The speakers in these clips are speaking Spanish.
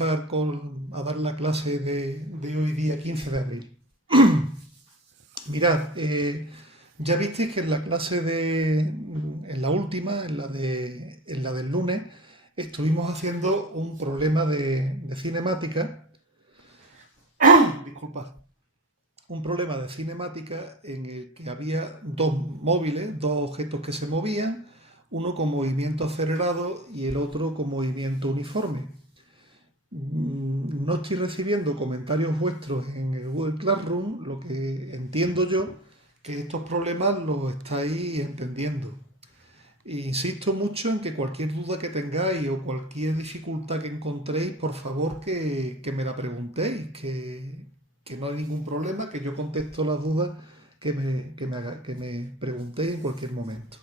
empezar a dar la clase de hoy día 15 de abril. Mirad, ya visteis que en la clase en la última, en la del lunes, estuvimos haciendo un problema de cinemática, disculpad, un problema de cinemática en el que había dos móviles, dos objetos que se movían, uno con movimiento acelerado y el otro con movimiento uniforme. No estoy recibiendo comentarios vuestros en el Google Classroom, lo que entiendo yo que estos problemas los estáis entendiendo. Insisto mucho en que cualquier duda que tengáis o cualquier dificultad que encontréis, por favor que me la preguntéis, que no hay ningún problema, que yo contesto las dudas que me preguntéis en cualquier momento.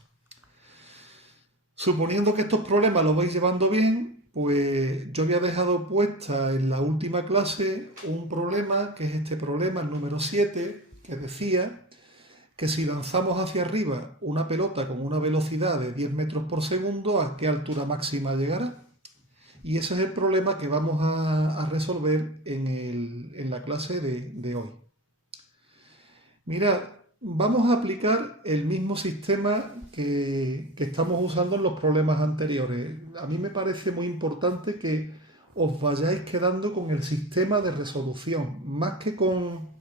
Suponiendo que estos problemas los vais llevando bien, pues yo había dejado puesta en la última clase un problema, que es este problema, el número 7, que decía que si lanzamos hacia arriba una pelota con una velocidad de 10 metros por segundo, ¿a qué altura máxima llegará? Y ese es el problema que vamos a resolver en la clase de hoy. Mirad, vamos a aplicar el mismo sistema que estamos usando en los problemas anteriores. A mí me parece muy importante que os vayáis quedando con el sistema de resolución, más que con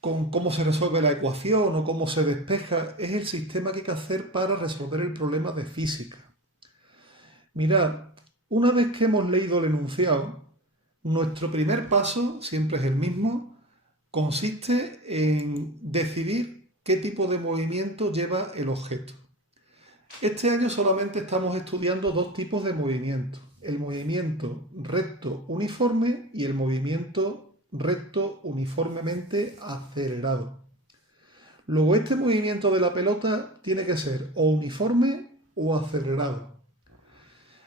cómo se resuelve la ecuación o cómo se despeja, es el sistema que hay que hacer para resolver el problema de física. Mirad, una vez que hemos leído el enunciado, nuestro primer paso, siempre es el mismo, consiste en decidir qué tipo de movimiento lleva el objeto. Este año solamente estamos estudiando dos tipos de movimiento, el movimiento recto uniforme y el movimiento recto uniformemente acelerado. Luego este movimiento de la pelota tiene que ser o uniforme o acelerado.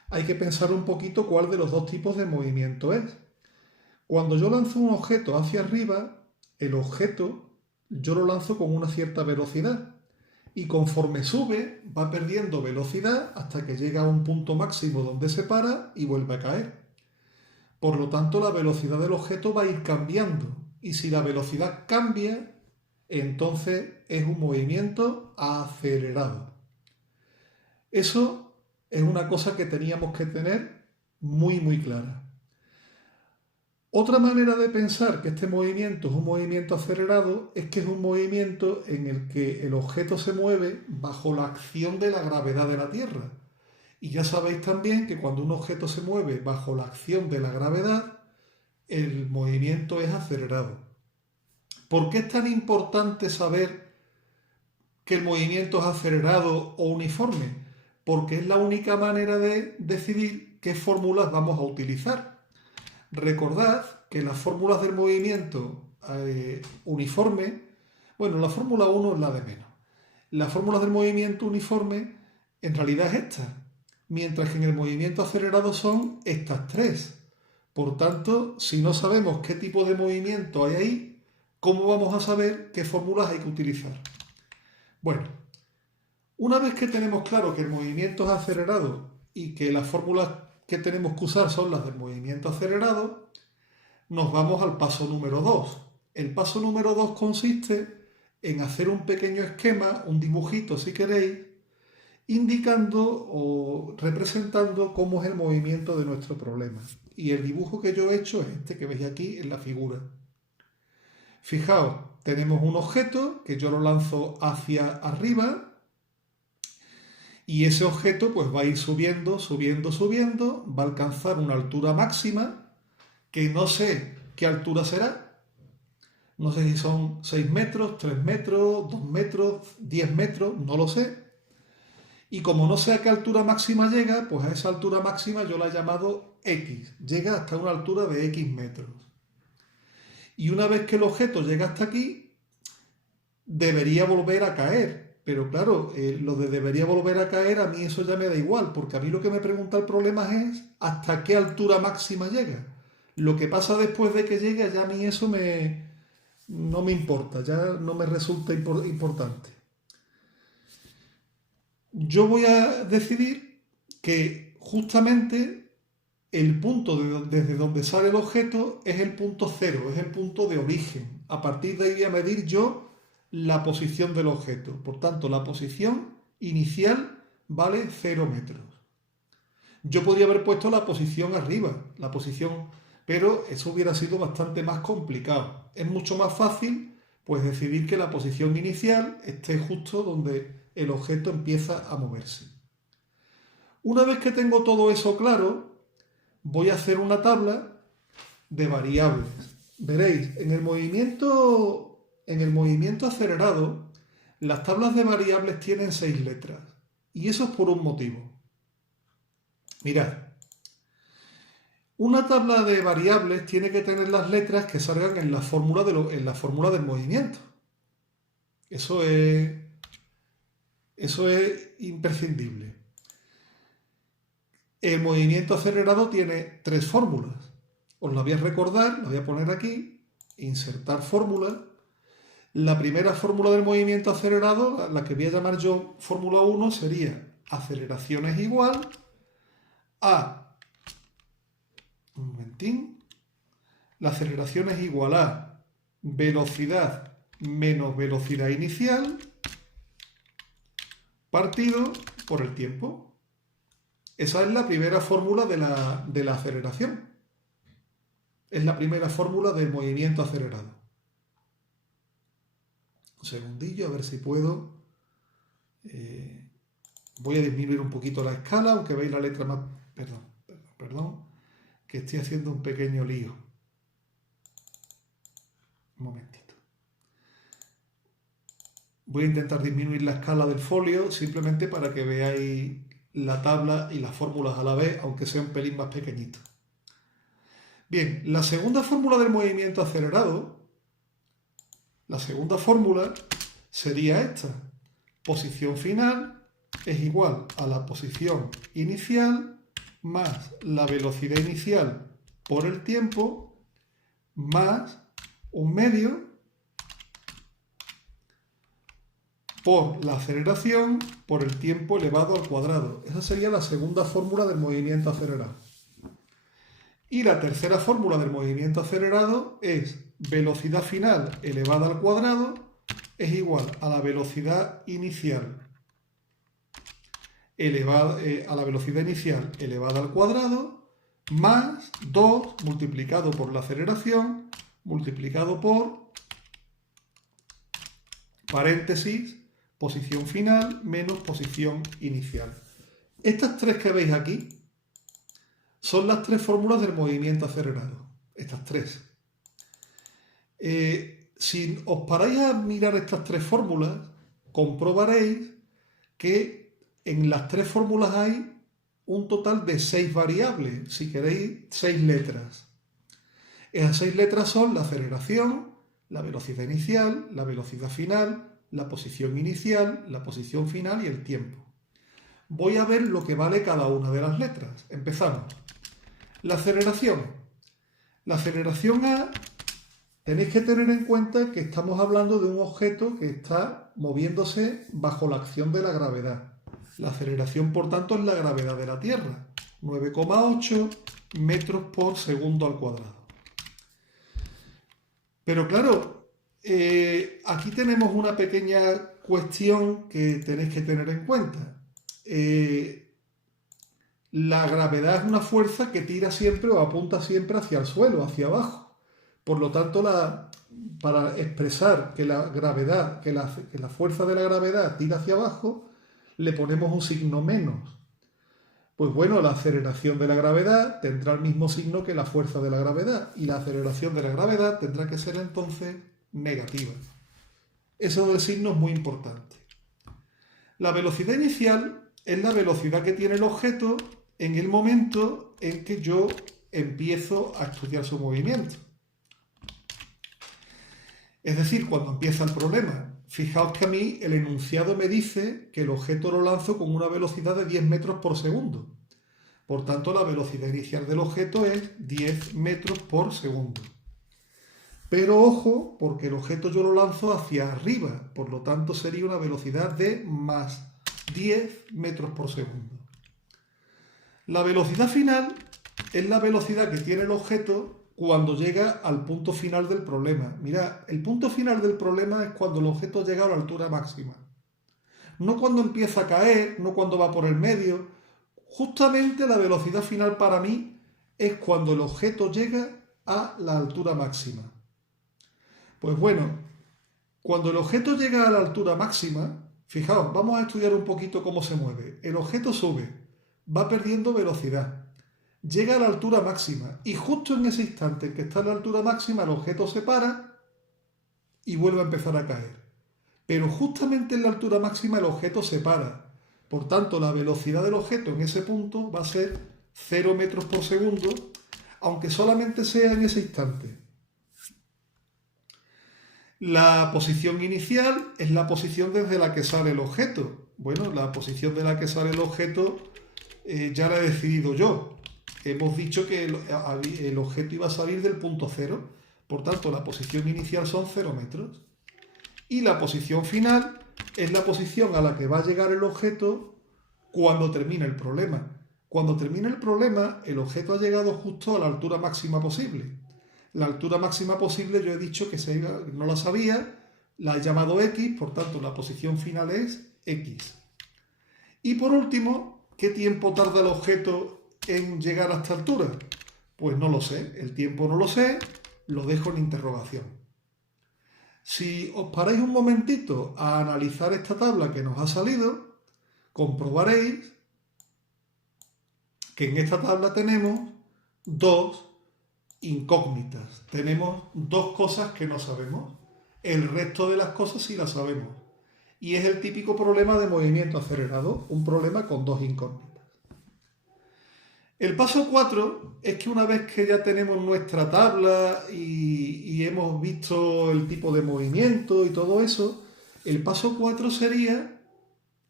Hay que pensar un poquito cuál de los dos tipos de movimiento es. Cuando yo lanzo un objeto hacia arriba, el objeto yo lo lanzo con una cierta velocidad y conforme sube va perdiendo velocidad hasta que llega a un punto máximo donde se para y vuelve a caer. Por lo tanto, la velocidad del objeto va a ir cambiando y si la velocidad cambia, entonces es un movimiento acelerado. Eso es una cosa que teníamos que tener muy clara. Otra manera de pensar que este movimiento es un movimiento acelerado es que es un movimiento en el que el objeto se mueve bajo la acción de la gravedad de la Tierra. Y ya sabéis también que cuando un objeto se mueve bajo la acción de la gravedad, el movimiento es acelerado. ¿Por qué es tan importante saber que el movimiento es acelerado o uniforme? Porque es la única manera de decidir qué fórmulas vamos a utilizar. Recordad que las fórmulas del movimiento uniforme, bueno, la fórmula 1 es la de menos. Las fórmulas del movimiento uniforme en realidad es esta, mientras que en el movimiento acelerado son estas tres. Por tanto, si no sabemos qué tipo de movimiento hay ahí, ¿cómo vamos a saber qué fórmulas hay que utilizar? Bueno, una vez que tenemos claro que el movimiento es acelerado y que las fórmulas que tenemos que usar son las del movimiento acelerado, nos vamos al paso número 2. El paso número 2 consiste en hacer un pequeño esquema, un dibujito si queréis, indicando o representando cómo es el movimiento de nuestro problema. Y el dibujo que yo he hecho es este que veis aquí en la figura. Fijaos, tenemos un objeto que yo lo lanzo hacia arriba y ese objeto pues va a ir subiendo, va a alcanzar una altura máxima que no sé qué altura será. No sé si son 6 metros, 3 metros, 2 metros, 10 metros, no lo sé. Y como no sé a qué altura máxima llega, pues a esa altura máxima yo la he llamado X. Llega hasta una altura de X metros. Y una vez que el objeto llega hasta aquí, debería volver a caer. Pero claro, lo de debería volver a caer, a mí eso ya me da igual, porque a mí lo que me pregunta el problema es hasta qué altura máxima llega. Lo que pasa después de que llegue, ya a mí eso no me importa, ya no me resulta importante. Yo voy a decidir que justamente el punto desde donde sale el objeto es el punto cero, es el punto de origen. A partir de ahí voy a medir yo la posición del objeto. Por tanto, la posición inicial vale 0 metros. Yo podría haber puesto la posición arriba, pero eso hubiera sido bastante más complicado. Es mucho más fácil pues decidir que la posición inicial esté justo donde el objeto empieza a moverse. Una vez que tengo todo eso claro, voy a hacer una tabla de variables. Veréis, en el movimiento acelerado, las tablas de variables tienen 6 letras. Y eso es por un motivo. Mirad, una tabla de variables tiene que tener las letras que salgan en la fórmula del movimiento. Eso es imprescindible. El movimiento acelerado tiene 3 fórmulas. Os la voy a recordar, la voy a poner aquí, insertar fórmula. La primera fórmula del movimiento acelerado, la que voy a llamar yo fórmula 1, sería aceleración es igual a... Un momentín. La aceleración es igual a velocidad menos velocidad inicial partido por el tiempo. Esa es la primera fórmula de la aceleración. Es la primera fórmula del movimiento acelerado. Un segundillo, a ver si puedo. Voy a disminuir un poquito la escala, aunque veis la letra más... Perdón, que estoy haciendo un pequeño lío. Un momentito. Voy a intentar disminuir la escala del folio simplemente para que veáis la tabla y las fórmulas a la vez, aunque sea un pelín más pequeñito. Bien, la segunda fórmula del movimiento acelerado, la segunda fórmula sería esta. Posición final es igual a la posición inicial más la velocidad inicial por el tiempo más un medio por la aceleración por el tiempo elevado al cuadrado. Esa sería la segunda fórmula del movimiento acelerado. Y la tercera fórmula del movimiento acelerado es velocidad final elevada al cuadrado es igual a la velocidad inicial elevada al cuadrado más 2 multiplicado por la aceleración multiplicado por paréntesis posición final menos posición inicial. Estas tres que veis aquí son las 3 fórmulas del movimiento acelerado. Estas 3. Si os paráis a mirar estas 3 fórmulas, comprobaréis que en las 3 fórmulas hay un total de 6 variables, si queréis 6 letras. Esas 6 letras son la aceleración, la velocidad inicial, la velocidad final, la posición inicial, la posición final y el tiempo. Voy a ver lo que vale cada una de las letras. Empezamos. La aceleración. La aceleración A, tenéis que tener en cuenta que estamos hablando de un objeto que está moviéndose bajo la acción de la gravedad. La aceleración, por tanto, es la gravedad de la Tierra. 9,8 metros por segundo al cuadrado. Pero claro, aquí tenemos una pequeña cuestión que tenéis que tener en cuenta. La gravedad es una fuerza que tira siempre o apunta siempre hacia el suelo, hacia abajo. Por lo tanto, para expresar que la fuerza de la gravedad tira hacia abajo, le ponemos un signo menos. Pues bueno, la aceleración de la gravedad tendrá el mismo signo que la fuerza de la gravedad y la aceleración de la gravedad tendrá que ser entonces negativa. Eso del signo es muy importante. La velocidad inicial es la velocidad que tiene el objeto en el momento en que yo empiezo a estudiar su movimiento. Es decir, cuando empieza el problema. Fijaos que a mí el enunciado me dice que el objeto lo lanzo con una velocidad de 10 metros por segundo. Por tanto, la velocidad inicial del objeto es 10 metros por segundo. Pero ojo, porque el objeto yo lo lanzo hacia arriba, por lo tanto sería una velocidad de más 10 metros por segundo. La velocidad final es la velocidad que tiene el objeto cuando llega al punto final del problema. Mirad, el punto final del problema es cuando el objeto llega a la altura máxima. No cuando empieza a caer, no cuando va por el medio. Justamente la velocidad final para mí es cuando el objeto llega a la altura máxima. Pues bueno, cuando el objeto llega a la altura máxima, fijaos, vamos a estudiar un poquito cómo se mueve. El objeto sube, va perdiendo velocidad, llega a la altura máxima y justo en ese instante en que está a la altura máxima el objeto se para y vuelve a empezar a caer. Pero justamente en la altura máxima el objeto se para. Por tanto, la velocidad del objeto en ese punto va a ser 0 metros por segundo, aunque solamente sea en ese instante. La posición inicial es la posición desde la que sale el objeto. Bueno, la posición de la que sale el objeto ya la he decidido yo. Hemos dicho que el objeto iba a salir del punto cero. Por tanto, la posición inicial son 0 metros. Y la posición final es la posición a la que va a llegar el objeto cuando termine el problema. Cuando termine el problema, el objeto ha llegado justo a la altura máxima posible. La altura máxima posible yo he dicho que no la sabía, la he llamado X, por tanto la posición final es X. Y por último, ¿qué tiempo tarda el objeto en llegar a esta altura? Pues no lo sé, el tiempo no lo sé, lo dejo en interrogación. Si os paráis un momentito a analizar esta tabla que nos ha salido, comprobaréis que en esta tabla tenemos dos incógnitas. Tenemos dos cosas que no sabemos. El resto de las cosas sí las sabemos. Y es el típico problema de movimiento acelerado, un problema con dos incógnitas. El paso 4 es que una vez que ya tenemos nuestra tabla y hemos visto el tipo de movimiento y todo eso, el paso 4 sería,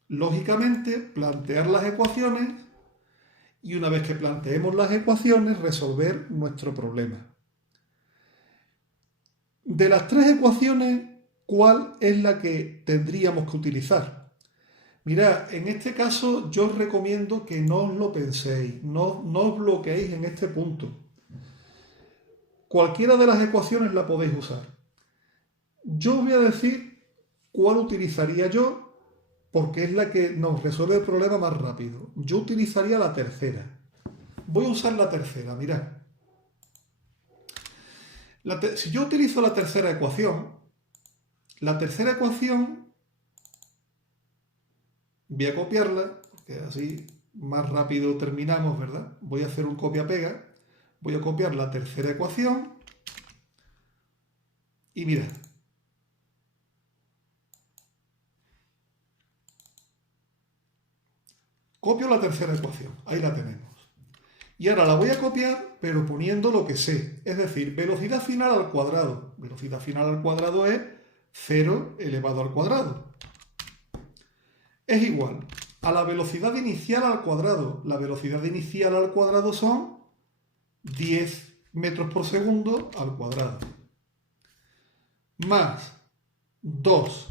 lógicamente, plantear las ecuaciones y una vez que planteemos las ecuaciones, resolver nuestro problema. De las tres ecuaciones, ¿cuál es la que tendríamos que utilizar? Mirad, en este caso yo os recomiendo que no os lo penséis, no os bloqueéis en este punto. Cualquiera de las ecuaciones la podéis usar. Yo os voy a decir cuál utilizaría yo, porque es la que nos resuelve el problema más rápido. Yo utilizaría la tercera. Voy a usar la tercera, mirad. Si yo utilizo la tercera ecuación voy a copiarla, porque así más rápido terminamos, ¿verdad? Voy a hacer un copia-pega. Voy a copiar la tercera ecuación. Y mirad. Copio la tercera ecuación. Ahí la tenemos. Y ahora la voy a copiar, pero poniendo lo que sé. Es decir, velocidad final al cuadrado. Velocidad final al cuadrado es 0 elevado al cuadrado. Es igual a la velocidad inicial al cuadrado. La velocidad inicial al cuadrado son 10 metros por segundo al cuadrado. Más 2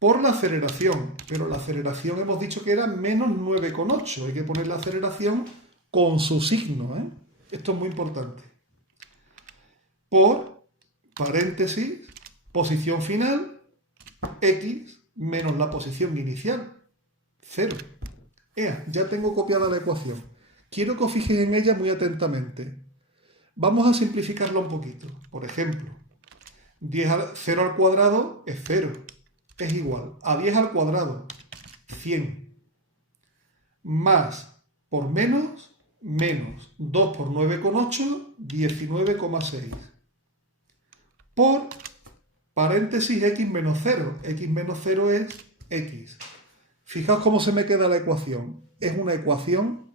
por la aceleración. Pero la aceleración hemos dicho que era menos 9,8. Hay que poner la aceleración con su signo, ¿eh? Esto es muy importante. Por, paréntesis, posición final, X menos la posición inicial, 0. Ya tengo copiada la ecuación. Quiero que os fijéis en ella muy atentamente. Vamos a simplificarla un poquito. Por ejemplo, 0 al cuadrado es 0. Es igual a 10 al cuadrado, 100. Más por menos 2 por 9,8, 19,6. Por paréntesis x menos 0. X menos 0 es x. Fijaos cómo se me queda la ecuación. Es una ecuación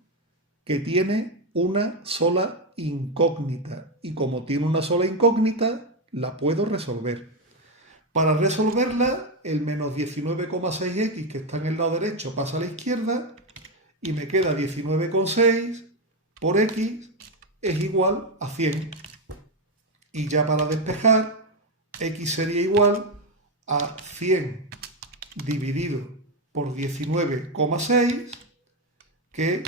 que tiene una sola incógnita. Y como tiene una sola incógnita, la puedo resolver. Para resolverla, el menos 19,6x que está en el lado derecho pasa a la izquierda y me queda 19,6 por x es igual a 100. Y ya para despejar, x sería igual a 100 dividido por 19,6, que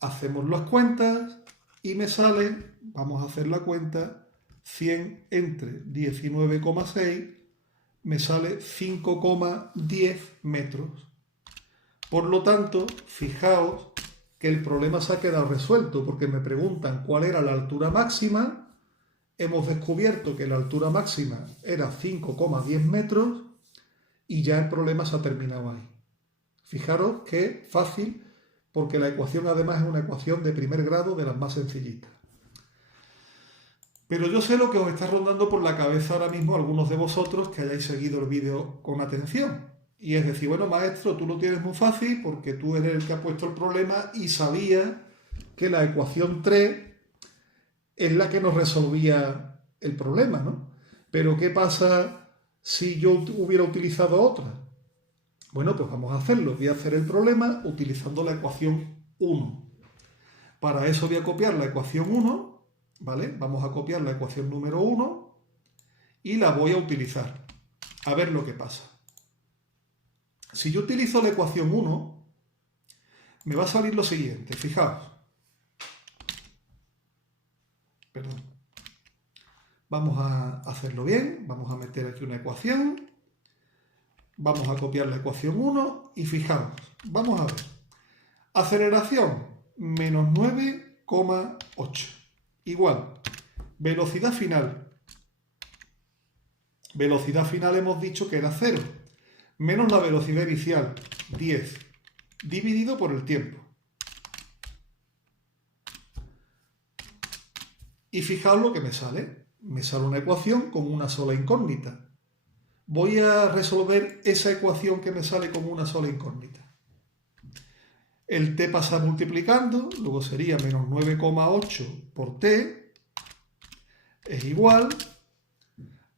Hacemos las cuentas y me sale, vamos a hacer la cuenta, 100 entre 19,6 me sale 5,10 metros. Por lo tanto, fijaos que el problema se ha quedado resuelto porque me preguntan cuál era la altura máxima. Hemos descubierto que la altura máxima era 5,10 metros y ya el problema se ha terminado ahí. Fijaros que fácil, porque la ecuación además es una ecuación de primer grado de las más sencillitas. Pero yo sé lo que os está rondando por la cabeza ahora mismo algunos de vosotros que hayáis seguido el vídeo con atención. Y es decir, bueno, maestro, tú lo tienes muy fácil porque tú eres el que ha puesto el problema y sabías que la ecuación 3 es la que nos resolvía el problema, ¿no? Pero ¿qué pasa si yo hubiera utilizado otra? Bueno, pues vamos a hacerlo. Voy a hacer el problema utilizando la ecuación 1. Para eso voy a copiar la ecuación 1, ¿vale? Vamos a copiar la ecuación número 1 y la voy a utilizar. A ver lo que pasa. Si yo utilizo la ecuación 1, me va a salir lo siguiente. Fijaos. Perdón. Vamos a hacerlo bien. Vamos a meter aquí una ecuación. Vamos a copiar la ecuación 1 y fijaos. Vamos a ver. Aceleración, menos 9,8. Igual. Velocidad final. Velocidad final hemos dicho que era 0. Menos la velocidad inicial, 10, dividido por el tiempo. Y fijaos lo que me sale. Me sale una ecuación con una sola incógnita. Voy a resolver esa ecuación que me sale con una sola incógnita. El t pasa multiplicando, luego sería menos 9,8 por t, es igual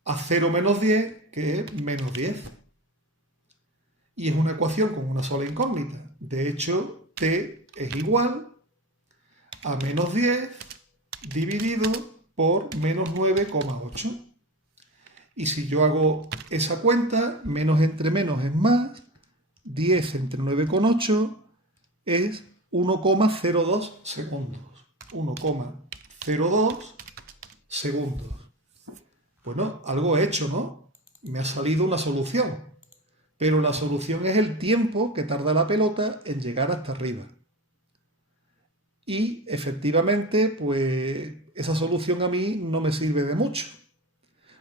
a 0 menos 10, que es menos 10. Y es una ecuación con una sola incógnita. De hecho, t es igual a menos 10 dividido por menos 9,8. Y si yo hago esa cuenta, menos entre menos es más, 10 entre 9,8 es 1,02 segundos. 1,02 segundos. Bueno, algo he hecho, ¿no? Me ha salido una solución. Pero la solución es el tiempo que tarda la pelota en llegar hasta arriba. Y efectivamente, pues esa solución a mí no me sirve de mucho.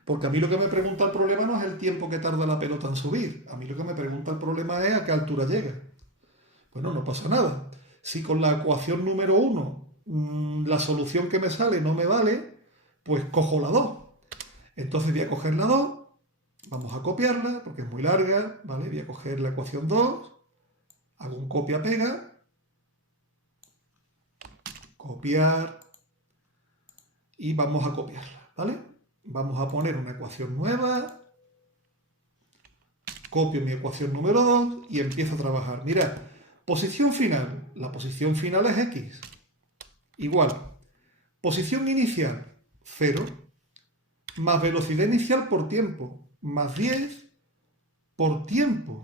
Porque a mí lo que me pregunta el problema no es el tiempo que tarda la pelota en subir. A mí lo que me pregunta el problema es a qué altura llega. Bueno, no pasa nada. Si con la ecuación número 1 la solución que me sale no me vale, pues cojo la 2. Entonces voy a coger la 2. Vamos a copiarla porque es muy larga, ¿vale? Voy a coger la ecuación 2, hago un copia-pega, copiar y vamos a copiarla, ¿vale? Vamos a poner una ecuación nueva, copio mi ecuación número 2 y empiezo a trabajar. Mirad, posición final, la posición final es x, igual, posición inicial, 0, más velocidad inicial por tiempo, más 10 por tiempo,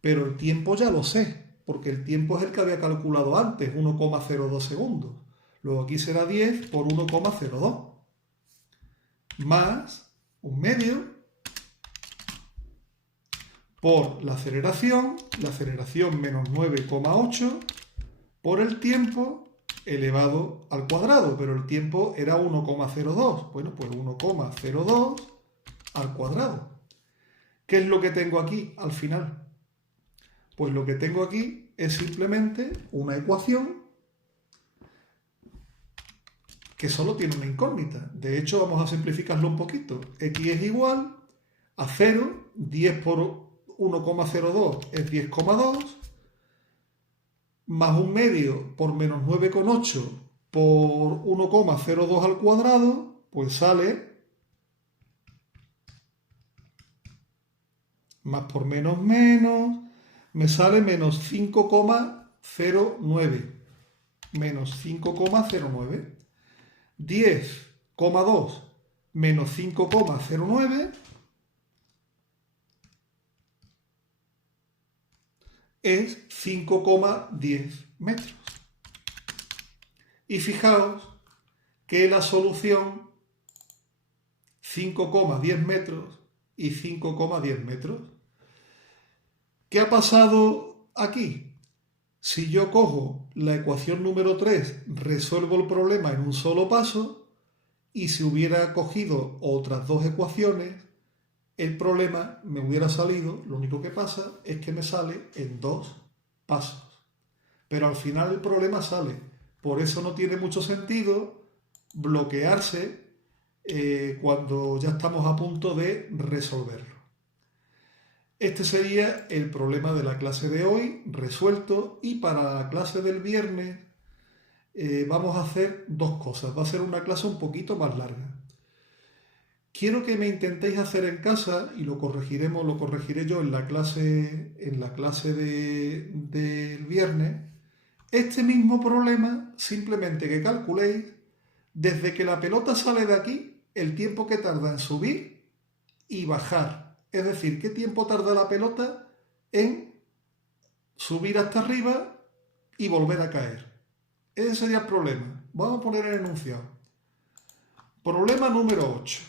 pero el tiempo ya lo sé, porque el tiempo es el que había calculado antes, 1,02 segundos. Luego aquí será 10 por 1,02, más un medio por la aceleración menos 9,8 por el tiempo elevado al cuadrado, pero el tiempo era 1,02. Bueno, pues 1,02 al cuadrado. ¿Qué es lo que tengo aquí al final? Pues lo que tengo aquí es simplemente una ecuación que solo tiene una incógnita. De hecho, vamos a simplificarlo un poquito. X es igual a 0, 10 por 1,02 es 10,2, más un medio por menos 9,8 por 1,02 al cuadrado, pues sale más por menos menos, me sale menos 5,09. Menos 5,09. 10,2 menos 5,09 es 5,10 metros. Y fijaos que la solución 5,10 metros y 5,10 metros. ¿Qué ha pasado aquí? Si yo cojo la ecuación número 3, resuelvo el problema en un solo paso, y si hubiera cogido otras dos ecuaciones, el problema me hubiera salido, lo único que pasa es que me sale en dos pasos. Pero al final el problema sale. Por eso no tiene mucho sentido bloquearse cuando ya estamos a punto de resolverlo. Este sería el problema de la clase de hoy resuelto, y para la clase del viernes vamos a hacer dos cosas. Va a ser una clase un poquito más larga. Quiero que me intentéis hacer en casa, y lo corregiré yo en la clase del viernes, este mismo problema, simplemente que calculéis desde que la pelota sale de aquí, el tiempo que tarda en subir y bajar. Es decir, qué tiempo tarda la pelota en subir hasta arriba y volver a caer. Ese sería el problema. Vamos a poner el enunciado. Problema número 8.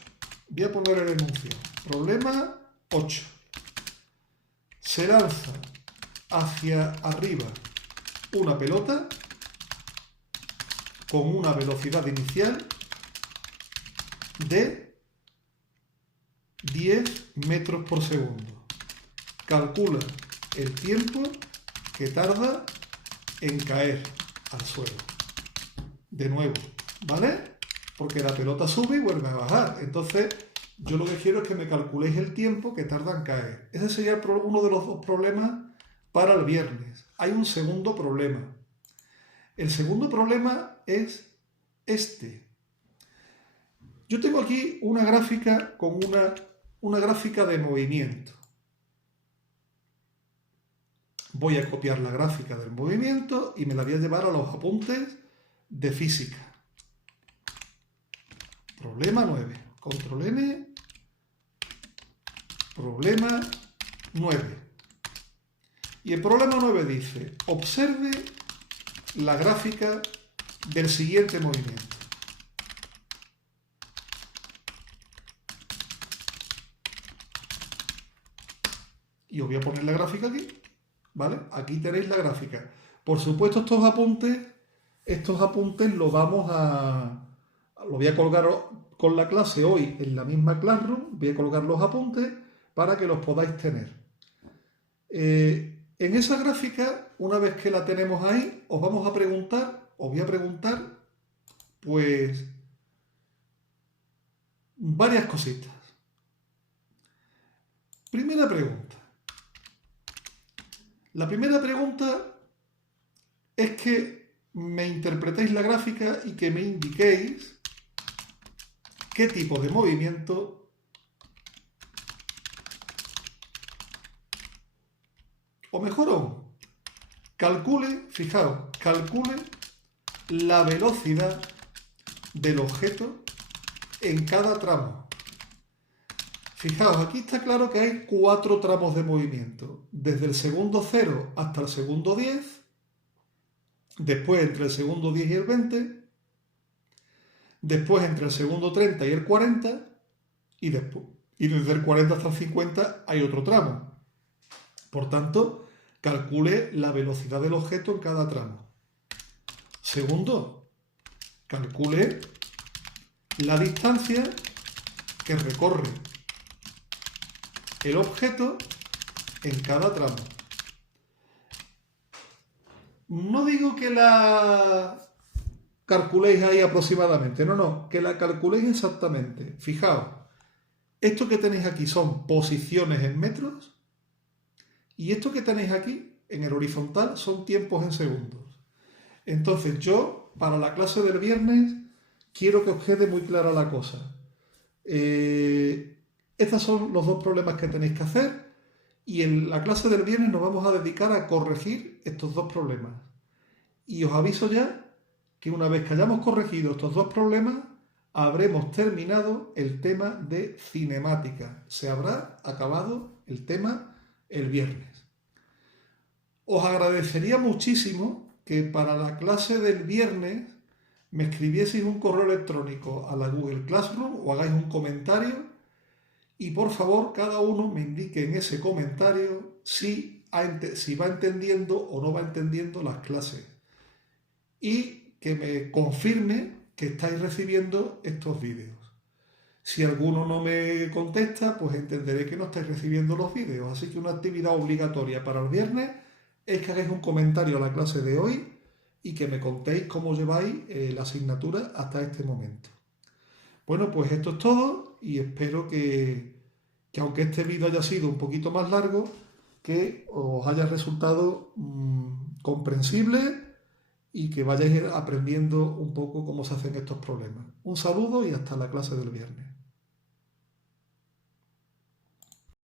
Voy a poner el enunciado. Problema 8. Se lanza hacia arriba una pelota con una velocidad inicial de 10 metros por segundo. Calcula el tiempo que tarda en caer al suelo. De nuevo, ¿vale? Porque la pelota sube y vuelve a bajar. Entonces, yo lo que quiero es que me calculéis el tiempo que tarda en caer. Ese sería uno de los dos problemas para el viernes. Hay un segundo problema. El segundo problema es este. Yo tengo aquí una gráfica con una gráfica de movimiento. Voy a copiar la gráfica del movimiento y me la voy a llevar a los apuntes de física. Problema 9. Control N. Problema 9. Y el problema 9 dice: observe la gráfica del siguiente movimiento. Y os voy a poner la gráfica aquí, ¿vale? Aquí tenéis la gráfica. Por supuesto, estos apuntes los voy a colgar con la clase hoy en la misma Classroom. Voy a colgar los apuntes para que los podáis tener. En esa gráfica, una vez que la tenemos ahí, os voy a preguntar, pues, varias cositas. Primera pregunta. La primera pregunta es que me interpretéis la gráfica y que me indiquéis qué tipo de movimiento o mejor aún, calcule la velocidad del objeto en cada tramo. Fijaos, aquí está claro que hay 4 tramos de movimiento, desde el segundo 0 hasta el segundo 10, después entre el segundo 10 y el 20, después entre el segundo 30 y el 40, y desde el 40 hasta el 50 hay otro tramo. Por tanto, calcule la velocidad del objeto en cada tramo. Segundo, calcule la distancia que recorre el objeto en cada tramo. No digo que la calculéis ahí aproximadamente, no, que la calculéis exactamente. Fijaos, esto que tenéis aquí son posiciones en metros, y esto que tenéis aquí en el horizontal son tiempos en segundos. Entonces yo, para la clase del viernes, quiero que os quede muy clara la cosa. Estos son los dos problemas que tenéis que hacer, y en la clase del viernes nos vamos a dedicar a corregir estos dos problemas. Y os aviso ya que una vez que hayamos corregido estos dos problemas, habremos terminado el tema de cinemática. Se habrá acabado el tema el viernes. Os agradecería muchísimo que para la clase del viernes me escribieseis un correo electrónico a la Google Classroom o hagáis un comentario y por favor cada uno me indique en ese comentario si va entendiendo o no va entendiendo las clases y que me confirme que estáis recibiendo estos vídeos. Si alguno no me contesta, pues entenderé que no estáis recibiendo los vídeos. Así que una actividad obligatoria para el viernes es que hagáis un comentario a la clase de hoy y que me contéis cómo lleváis la asignatura hasta este momento. Bueno, pues esto es todo y espero que aunque este vídeo haya sido un poquito más largo, que os haya resultado comprensible y que vayáis aprendiendo un poco cómo se hacen estos problemas. Un saludo y hasta la clase del viernes.